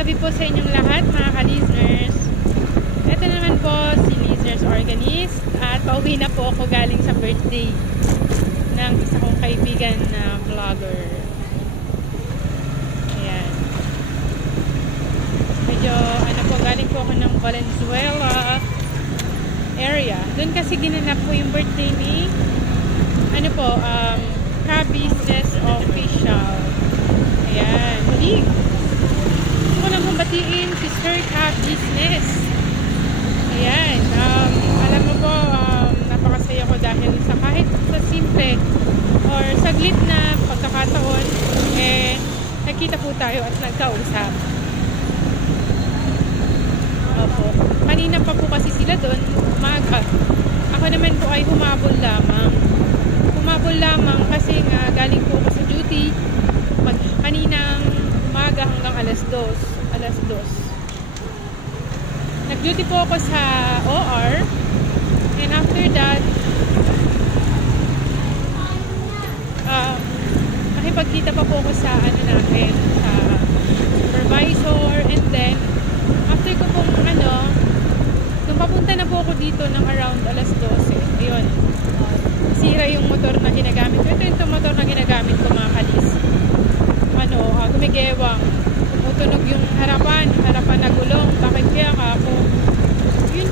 gabi po sa inyong lahat mga ka-listeners. Ito naman po si Listeners Organist at pauwi na po ako galing sa birthday ng isa kong kaibigan na vlogger. Ayan. Medyo galing po ako ng Valenzuela area. Doon kasi ginanap po yung birthday ni Ka-Business Official. Ayan. Muli. Gusto ko lang batiin si Sir Ka-Business. Ayan. Alam mo po, napakasaya ko dahil sa kahit sa simple or saglit na pagkakataon, nagkita po tayo at nagkausap. Opo. Kanina pa po kasi sila doon, umaga. Ako naman po ay humabol lamang. Humabol lamang kasi nga galing po ako sa duty kaninang umaga hanggang alas 2. Nag-duty po ako sa OR, and after that nakipagkita pa po ako sa natin, sa supervisor, and then after ko pong nung papunta na po ako dito ng around alas 12, ayun, sira yung motor na ginagamit ko. Ito yung motor na ginagamit ko mga kalis. Gumigewang, tumutunog yung harapan na gulong. Bakit kaya ka ako? Yun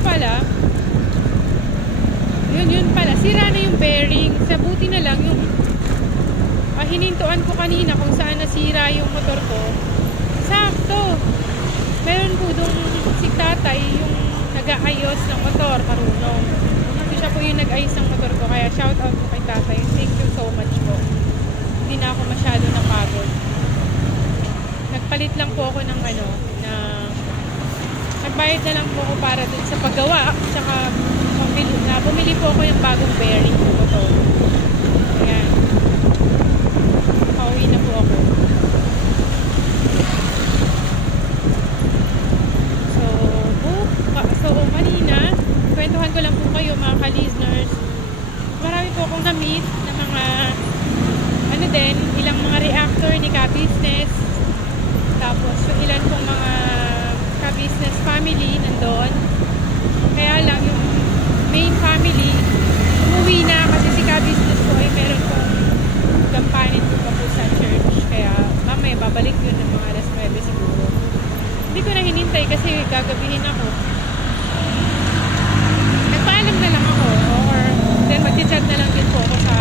pala, sira na yung bearing. Sa buti na lang yung hinintuan ko kanina kung saan nasira yung motor ko. Sakto. Meron po dong si tatay yung nag-aayos ng motor, marunong. So, siya po yung nag-ayos ng motor ko. Kaya shout out po kay tatay. Thank you so much po. Hindi na ako masyado napagod. Nagpalit lang po ako ng nagbayad na lang po ako para dun sa paggawa. Tsaka bumili po ako ng bagong bearing po ito. Ayan. Pauwi na po ako. So kanina, kwentuhan ko lang po kayo mga ka-listeners. Marami po akong na-meet na mga ilang mga reactor ni Ka-Business. Tapos yung ilan pong mga Ka-Business family nandun. Kaya lang yung main family umuwi na kasi si Ka-Business po ay meron pong gampanin po pa po sa church. Kaya mamaya babalik yun ng mga alas 9 siguro. Hindi ko na hinintay kasi gagabihin ako. Nagpaalam na lang ako or then mag-chat na lang din po ako sa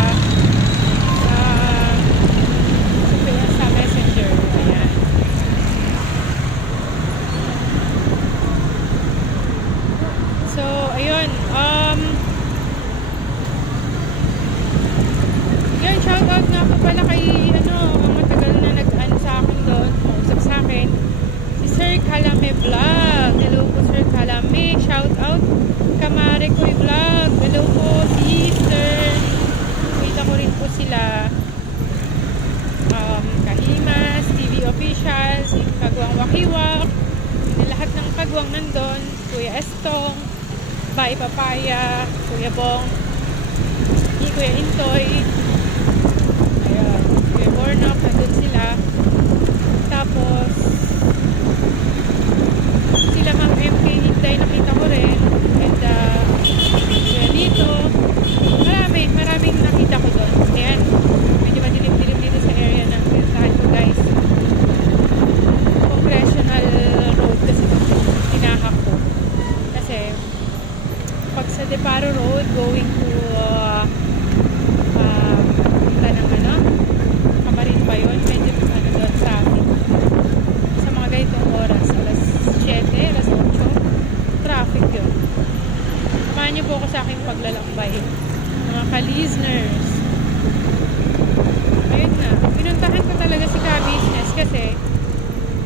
Messenger. Ayan. So, ayun. Yun, shoutout nga po pala kay ang matagal na nag-ano sa akin doon, mausap sa akin. Si Sir Kalame Vlog. Hello po, Sir Kalame. Shoutout. Kamare Koy Vlog. Hello po, sister. Kita ko rin po sila. Kahimas, TV Official, si Kagwang Wakiwak, lahat ng Kagwang nandun, Kuya Estong, Bay Papaya, Kuya Bong, Kuya Intoy, ayan, Kuya Bornok, nandun sila. Tapos sila mga MK Hinday nakita ko rin, and Kuya Lito, maraming nakita ko doon. Ayan, medyo madilim-dilim dito sa area ng pinuntahan ko, guys. Congressional Road kasi tinahak ko. Kasi pag sa Deparo Road going to punta ng Camarin ba yun? Medyo doon traffic. Sa mga ganitong oras, alas 7, alas 8, traffic yun. Samahan niyo po ako sa aking paglalakbay, mga ka-listeners. Ayun nga, pinuntahan ko talaga si Ka-Business kasi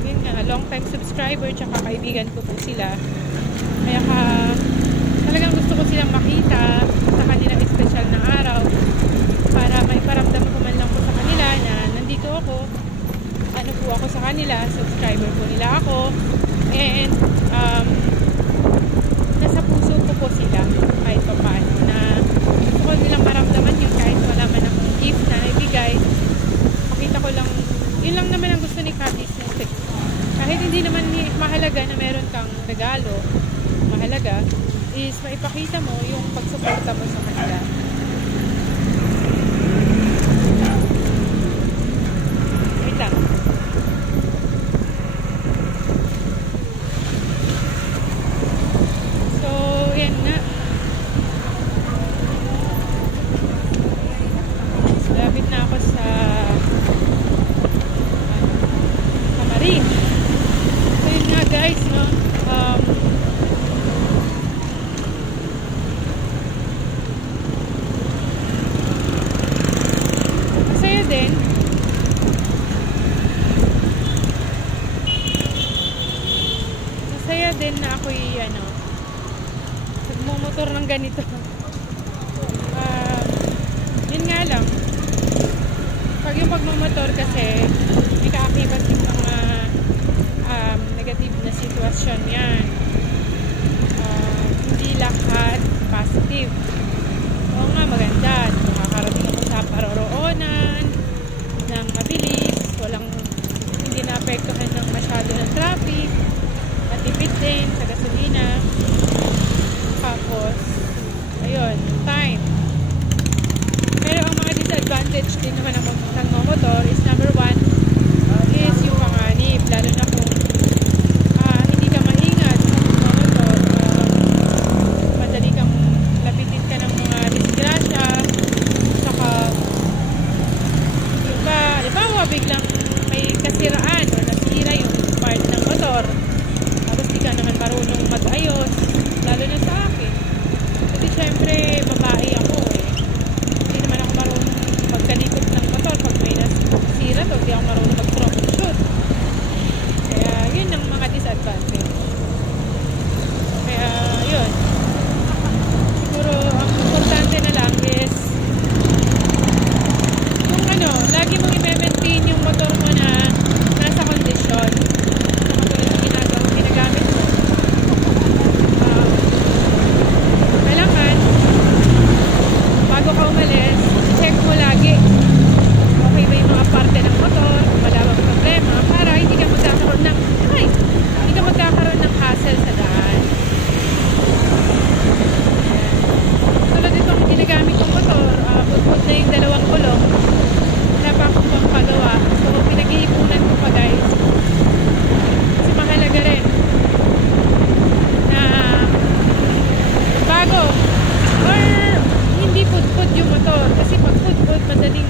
yun nga, long time subscriber tsaka kaibigan ko po sila. Kaya talagang gusto ko silang makita sa kanilang espesyal na araw para maiparamdam ko man lang po sa kanila na nandito ako, po ako sa kanila, subscriber po nila ako, and nasa puso ko po sila kahit pa paano, na gusto ko nilang maramdaman yun kahit wala man akong gift na naibigay. Pakita ko lang, yun lang naman ang gusto ni Ka-Business. Kahit hindi naman niya na meron kang regalo mahalaga is maipakita mo yung pagsuporta mo sa kanila. Wait lang. So, yan nga. Lapit na ako sa Camarin. So, yun nga guys, no? Masaya din. Masaya din na ako'y nagmumotor ng ganito. Yun nga lang. Pag yung pagmumotor kasi may kaakibat yung mga negative na sitwasyon yan. Hindi lahat positive. Oo nga, maganda. Makakarating ako sa paroroonan ng mabilis, hindi naapektuhan ng masyado ng traffic, matipid din sa gasolina. Tapos ayun, time. Pero ang mga disadvantage din naman ng motor is number 1 is yung panganib, lalo na kung hindi ka maingat sa motor, madali kang lapitin ka ng mga disgrasya, saka yung ba, halimbawa biglang may kasiraan o nasira yung part ng motor, tapos di ka naman marunong mag-ayos, lalo na sa akin kasi syempre babae ako hindi naman ako marunong magkalikot ng motor pag may nasira to, hindi ako marunong mag-troubleshoot, kaya yun ang mga disadvantage. Kaya yun, siguro ang importante na lang is kung lagi mong i-maintain yung motor mo na nasa kondisyon na katulad ng ginagamit mo. Kailangan bago ka umalis, check mo lagi okay ba yung mga parte ng motor, kung wala bang problema, para hindi ka magkakaroon ng hassle sa daan. Tulad itong ginagamit kong motor, putput na yung dalawang gulong, wala pa akong pampagawa, so pinag-iipunan ko pa guys kasi mahalaga rin na bago or hindi putput yung motor, kasi pag putput madaling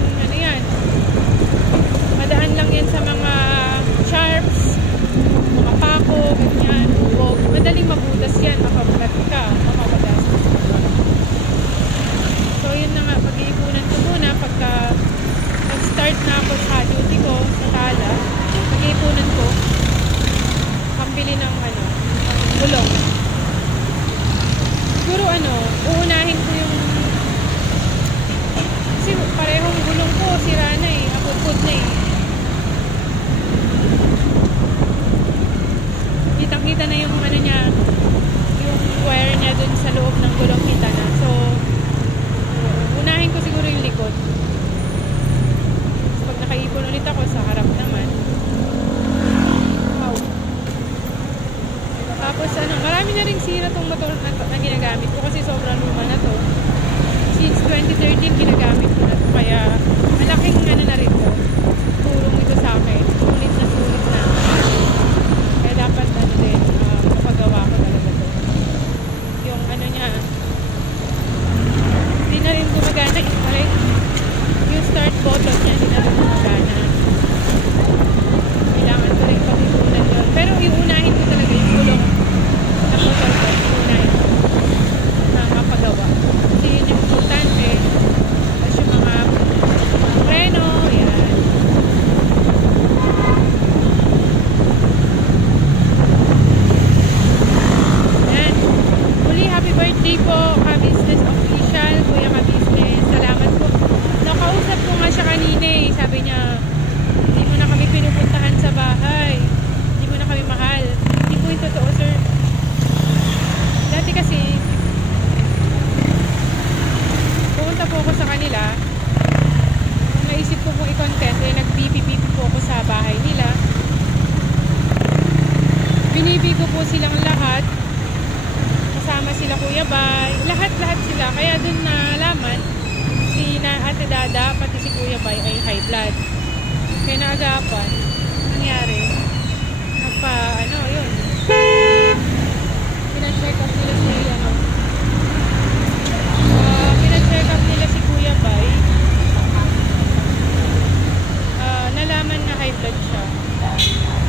madaan lang yan sa mga sharps, mga pako, ganyan, bubog, madaling mabutas yan, makabulat ka, makawadas. So yun na nga, pag-iipunan ko muna pagka nag-start na ako sa duty ko sa Tala, pag-iipunan ko pambili ng gulong. Siguro uunahin ko yung kasi parehong gulong ko sira na apot-pot na kitang-kita na yung niya, yung wire niya dun sa loob ng gulong, kita na. So unahin ko siguro yung likod. So, pag nakaipon ulit ako sa harap naman. Wow. Tapos marami na ring sira tong motor na ginagamit ko kasi sobrang luma na to. Since 2013 ginagamit ko na to, kaya malaking na rin to. Tulong ito sa akin. Sulit na. Kaya dapat din mapagawa ko talaga to. Yung niya, hindi na rin gumagana. Yung start button niya, hindi na rin gumagana. Kailangan ko rin pag-ipunan yun. Pero iunahin ko talaga yung gulong na motor ko. Iunahin ko na mapagawa. Kasi yun yung importante. Tapos yung mga preno, yan. Yan. Muli, happy birthday po, Ka-Business Official, Kuya Ka-Business. Salamat po. Nakausap ko nga siya kanina sabi niya, hindi mo na kami pinupuntahan sa bahay. Hindi mo na kami mahal. Hindi po yung totoo, sir. Dati kasi, pumunta po ako sa kanila. Naisip ko kung i-content, nag-BP po ako sa bahay nila. binibigo po silang lahat. Kasama sila Kuya Bay. Lahat-lahat sila. Kaya dun nalaman si na Ate Dada pati si Kuya Bay ay high blood. Kaya naagapan. Nangyari. Yun. Pina-check up nila si pina-check up nila si Kuya Bay. Nalaman na high blood siya.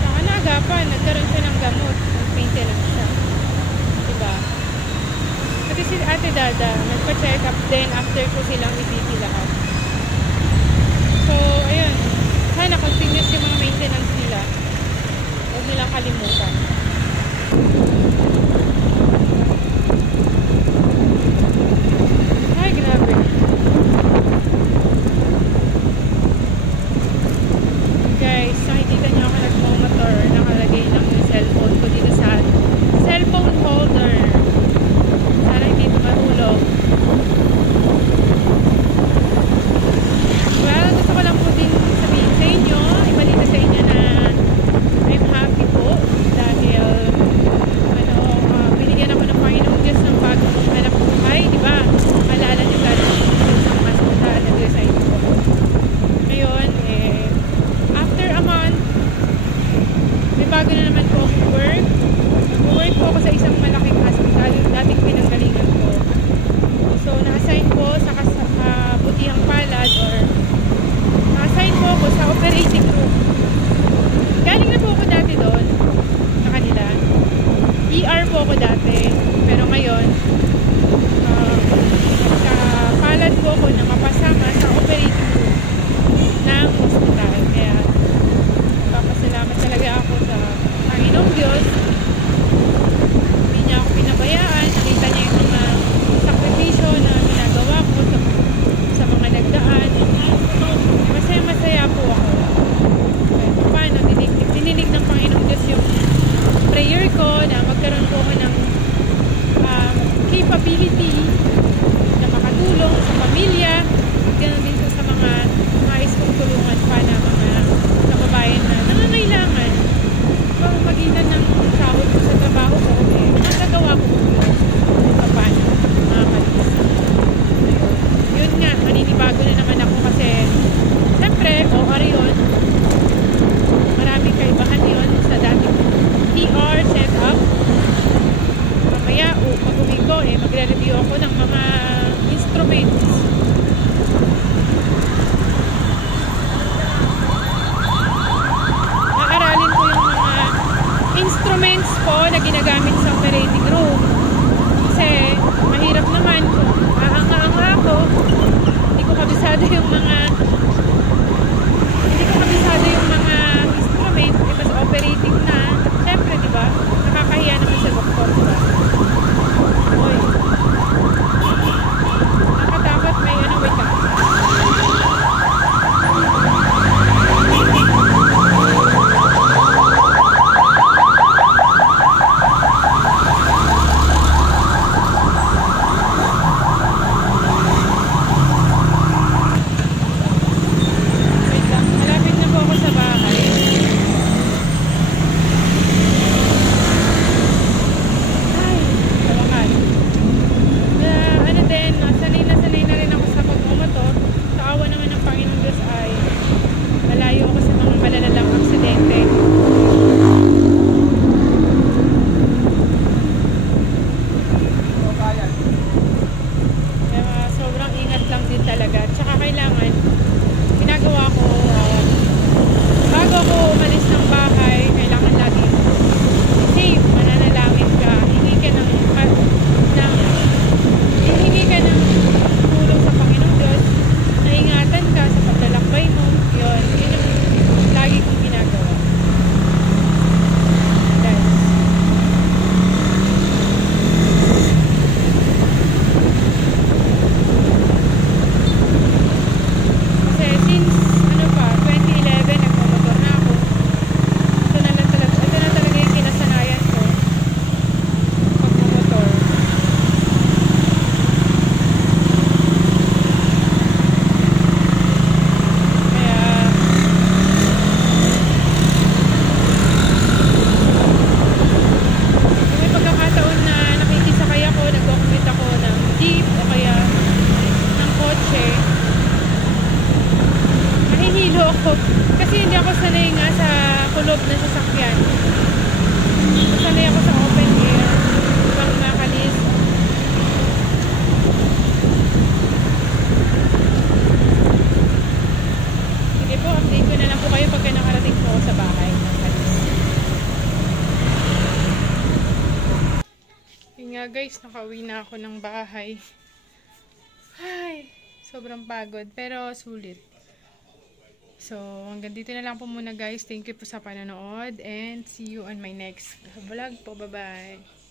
Saka naagapan, nagkaroon siya ng gamot. Maintenance siya. Diba? Pati si Ate Dada, nagpa-check up din after ko silang ibiti lahat. So, ayun. Sana continuous yung mga maintenance nila. Huwag nilang kalimutan. Ay, grabe. Guys, nakikita niyo ako nagmo-motor. Nakalagay lang yung cellphone ko dito sa cellphone holder. Sana hindi ito mahulog. Well, gusto ko lang po din sabihin sa inyo, ibalita sa inyo na I'm happy po dahil binigyan ako ng Panginoong Diyos ng bagong anak buhay, di ba? Alala niyo gano'n sa mga hospital na nag-resign ko. Ngayon, after a month, may bago na naman po akong work. Nag-work po ako sa isang malaking hospital, dating pinanggalingan ko. So, na-assign po sa Butihang Palad or na-assign po ako sa operating room. Galing na po ako dati doon sa kanila. ER po ako dati. Pero ngayon, sa palad po ako na mapasama sa operating room ng hospital. Kaya, papasalamat talaga ako sa Panginoong Diyos. Hindi niya ako pinabayaan. Nakita niya yung mga sakripisyo na ginagawa ko sa mga nagdaan. Masaya-masaya po ako. Paano, dininig ng Panginoong Diyos yung prayer ko na magkaroon po ako ng capability na makatulong sa pamilya at ganoon din po sa mga nais kong tulungan pa na mga kababayan na nangangailangan magitan ng sahod ko sa trabaho ko nagagawa ko po paano mga kalis. Yun nga, maninibago na naman ako kasi siyempre, OR yun, maraming kaibahan yun sa dating ER setup. Mamaya, pag-uwi ko, magre-review ako ng mga instruments. Aaralin ko yung mga instruments po na ginagamit sa operating room. Kasi, mahirap naman kung aanga-anga ako, hindi ko kabisado yung mga instrument, iba sa operating na. Siyempre, di ba? Nakakahiya naman sa doktor, di ba? Oy. Nakatakot, may wait ka. ako. Kasi hindi ako sanay nga sa kulob na sasakyan. Sanay ako sa open air. Ibang makalis. Sige po, update ko na lang po kayo pagka nakarating po ako sa bahay ng kalis. Yun nga guys, nakauwi na ako ng bahay. Ay, sobrang pagod pero sulit. So, hanggang dito na lang po muna guys. Thank you po sa panonood and see you on my next vlog po. Bye-bye!